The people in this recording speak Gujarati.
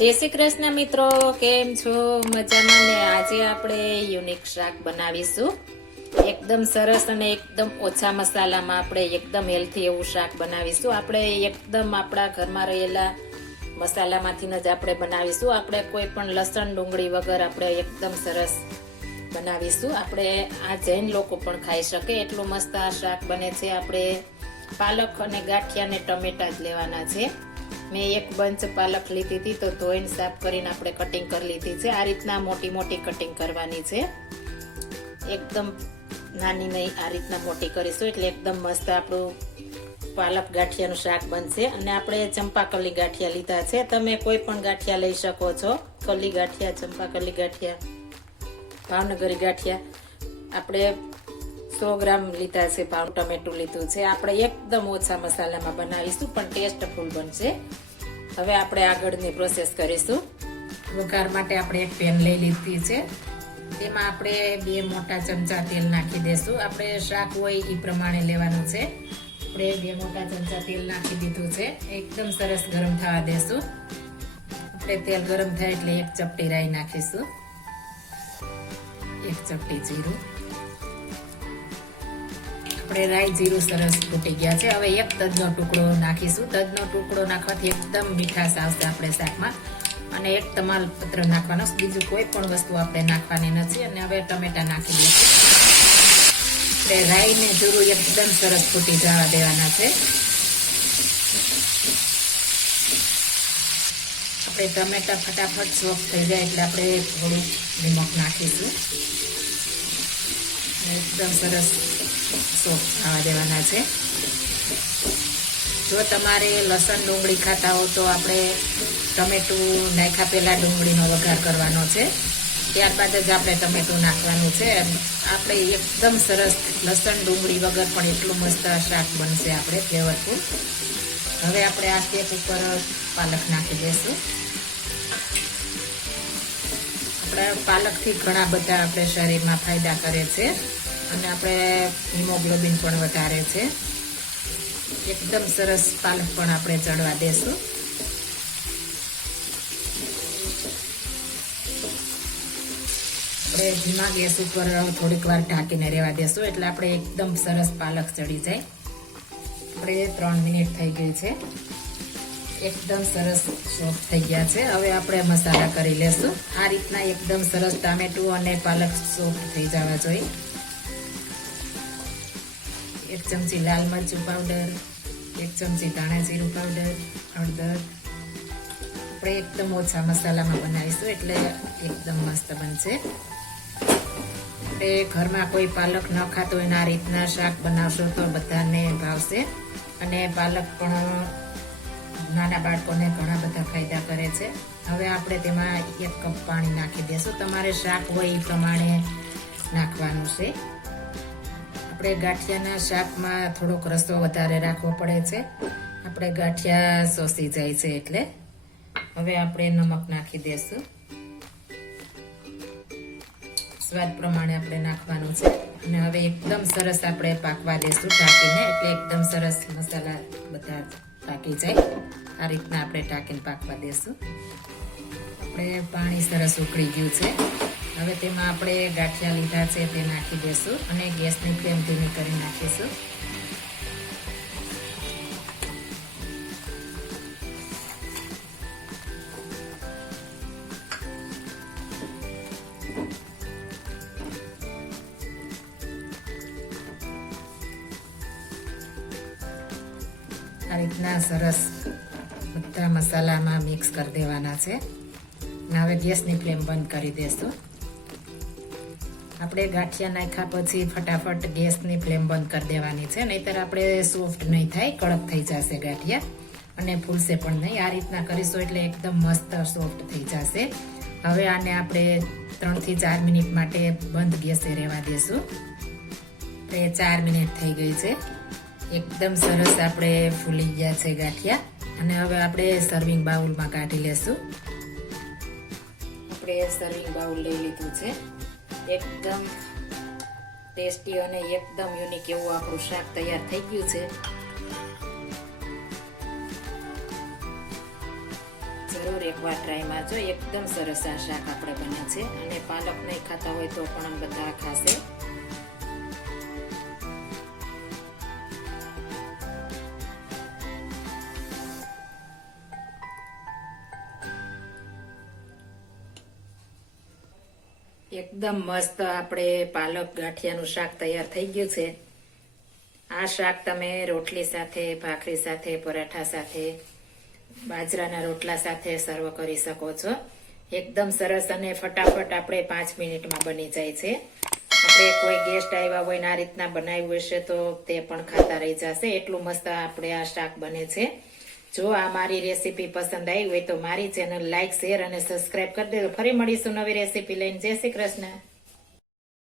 જય શ્રી કૃષ્ણ મિત્રો, કેમ છો? મજામાં ને? આજે આપણે યુનિક શાક બનાવીશું. એકદમ સરસ અને એકદમ ઓછા મસાલામાં આપણે એકદમ હેલ્થી એવું શાક બનાવીશું. આપણે એકદમ આપણા ઘરમાં રહેલા મસાલામાંથી જ આપણે બનાવીશું. આપણે કોઈ પણ લસણ ડુંગળી વગર આપણે એકદમ સરસ બનાવીશું. આપણે આ જૈન લોકો પણ ખાઈ શકે એટલું મસ્ત આ શાક બને છે. આપણે પાલક અને ગાંઠિયા અને ટમેટા જ લેવાના છે. મેં એક બંચ પાલક લીધી હતી તો ધોઈને સાફ કરીને આપણે કટિંગ કરી લીધી છે. આ રીતના મોટી મોટી કટિંગ કરવાની છે, એકદમ નાની નહીં, આ રીતના મોટી કરીશું એટલે એકદમ મસ્ત આપણું પાલક ગાંઠિયાનું શાક બનશે. અને આપણે ચંપાકલી ગાંઠિયા લીધા છે. તમે કોઈ પણ ગાંઠિયા લઈ શકો છો, કલી ગાંઠિયા, ચંપાકલી ગાંઠિયા, ભાવનગરી ગાંઠિયા. આપણે 100 ગ્રામ લીધા છે. ભાવ ટમેટું લીધું છે. આપણે એકદમ ઓછા મસાલામાં બનાવીશું પણ ટેસ્ટફુલ બનશે. હવે આપણે આગળની પ્રોસેસ કરીશું. વઘાર માટે આપણે એક પેન લઈ લીધી છે. તેમાં આપણે 2 મોટા ચમચા તેલ નાખી દેશું. આપણે શાક હોય એ પ્રમાણે લેવાનું છે. આપણે 2 મોટા ચમચા તેલ નાખી દીધું છે. એકદમ સરસ ગરમ થવા દેશું. આપણે તેલ ગરમ થાય એટલે 1 ચપટી રાઈ નાખીશું, 1 ચપટી જીરું. આપણે રાઈ જીરું સરસ ફૂટી ગયા છે. હવે 1 તજનો ટુકડો નાખીશું. તજનો ટુકડો નાખવાથી એકદમ મીઠાશ આવશે આપણે શાકમાં. અને 1 તમાલપત્ર નાખવાનો, બીજું કોઈ પણ વસ્તુ આપણે નાખવાની નથી. અને હવે ટમેટા નાખી દઈશું. આપણે રાઈ ને જીરું એકદમ સરસ ફૂટી જવા દેવાના છે. આપણે ટમેટા ફટાફટ સોફ્ટ થઈ જાય એટલે આપણે થોડું નિમક નાખીશું. એકદમ સરસ સોફ્ટ થવા દેવાના છે. જો તમારે લસણ ડુંગળી ખાતા હો તો આપણે ટમેટું નાખ્યા પહેલા ડુંગળીનો વઘાર કરવાનો છે, ત્યારબાદ જ આપણે ટમેટું નાખવાનું છે. આપણે એકદમ સરસ લસણ ડુંગળી વગર પણ એટલું મસ્ત શાક બનશે આપણે ફ્લેવરફુલ. હવે આપણે આ સ્ટેપ ઉપર પાલક નાખી દઈશું. આપણે પાલકથી ઘણા બધા આપણે શરીરમાં ફાયદા કરે છે અને આપણે હિમોગ્લોબિન પણ વધારે છે. એકદમ સરસ પાલક પણ આપણે ચડવા દેશું. આપણે ધીમા ગેસ ઉપર થોડીક વાર ઢાંકીને રહેવા દેશું એટલે આપણે એકદમ સરસ પાલક ચડી જાય. આપણે 3 મિનિટ થઈ ગઈ છે. એકદમ સરસ સોફ્ટ થઈ ગયા છે. હવે આપણે મસાલા કરી લેશું. આ રીતના એકદમ સરસ ટામેટું અને પાલક સોફ્ટ થઈ જવા જોઈએ. 1 ચમચી લાલ મરચું પાવડર, 1 ચમચી ધાણા જીરું પાવડર, હળદર. આપણે એકદમ ઓછા મસાલામાં બનાવીશું એટલે એકદમ મસ્ત બનશે. આપણે ઘરમાં કોઈ પાલક ન ખાતો હોય આ રીતના શાક બનાવશો તો બધાને ભાવશે. અને પાલક પણ નાના બાળકોને ઘણા બધા ફાયદા કરે છે. હવે આપણે તેમાં 1 કપ પાણી નાખી દઈશું. તમારે શાક હોય એ પ્રમાણે નાખવાનું છે. આપણે ગાંઠિયાના શાકમાં થોડોક રસો વધારે રાખવો પડે છે. આપણે ગાંઠિયા સોસી જાય છે એટલે. હવે આપણે નમક નાખી દઈશું. સ્વાદ પ્રમાણે આપણે નાખવાનું છે. અને હવે એકદમ સરસ આપણે પાકવા દઈશું ઢાંકીને એટલે એકદમ સરસ મસાલા બધા પાકી જાય. આ રીતના આપણે ઢાંકીને પાકવા દઈશું. આપણે પાણી સરસ ઉકળી ગયું છે. હવે તેમાં આપણે ગાંઠિયા લીધા છે તે નાખી દઈશું અને ગેસની ફ્લેમ ધીમી કરી નાખીશું. આ રીતના સરસ બધા મસાલામાં મિક્સ કરી દેવાના છે. હવે ગેસની ફ્લેમ બંધ કરી દઈશું. આપણે ગાંઠિયા નાખ્યા પછી ફટાફટ ગેસની ફ્લેમ બંધ કરી દેવાની છે, નહીતર આપણે સોફ્ટ નહીં થાય, કડક થઈ જશે ગાંઠિયા અને ફૂલશે પણ નહીં. આ રીતના કરીશું એટલે એકદમ મસ્ત સોફ્ટ થઈ જશે. હવે આને આપણે 3 થી 4 મિનિટ માટે બંધ ગેસે રહેવા દેશું. આપણે 4 મિનિટ થઈ ગઈ છે. એકદમ સરસ આપણે ફૂલી ગયા છે ગાંઠિયા. અને હવે આપણે સર્વિંગ બાઉલમાં કાઢી લેશું. આપણે સર્વિંગ બાઉલ લઈ લીધું છે. એકદમ ટેસ્ટી અને એકદમ યુનિક એવું આપણું શાક તૈયાર થઈ ગયું છે. જરૂર એકવાર ટ્રાય મારજો. એકદમ સરસ આ શાક આપણે બને છે અને પાલક નહીં ખાતા હોય તો પણ બધા ખાશે. એકદમ મસ્ત આપણે પાલક ગાંઠિયાનું શાક તૈયાર થઈ ગયું છે. આ શાક તમે રોટલી સાથે, ભાખરી સાથે, પરાઠા સાથે, બાજરાના રોટલા સાથે સર્વ કરી શકો છો. એકદમ સરસ અને ફટાફટ આપણે 5 મિનિટમાં બની જાય છે. આપણે કોઈ ગેસ્ટ આવ્યા હોય ને આ રીતના બનાવ્યું હશે તો તે પણ ખાતા રહી જશે. એટલું મસ્ત આપણે આ શાક બને છે. જો આ મારી રેસીપી પસંદ આવી હોય તો મારી ચેનલ લાઈક, શેર અને સબસ્ક્રાઇબ કરી દેજો. ફરી મળીશું નવી રેસીપી લઈને. જય શ્રી કૃષ્ણ.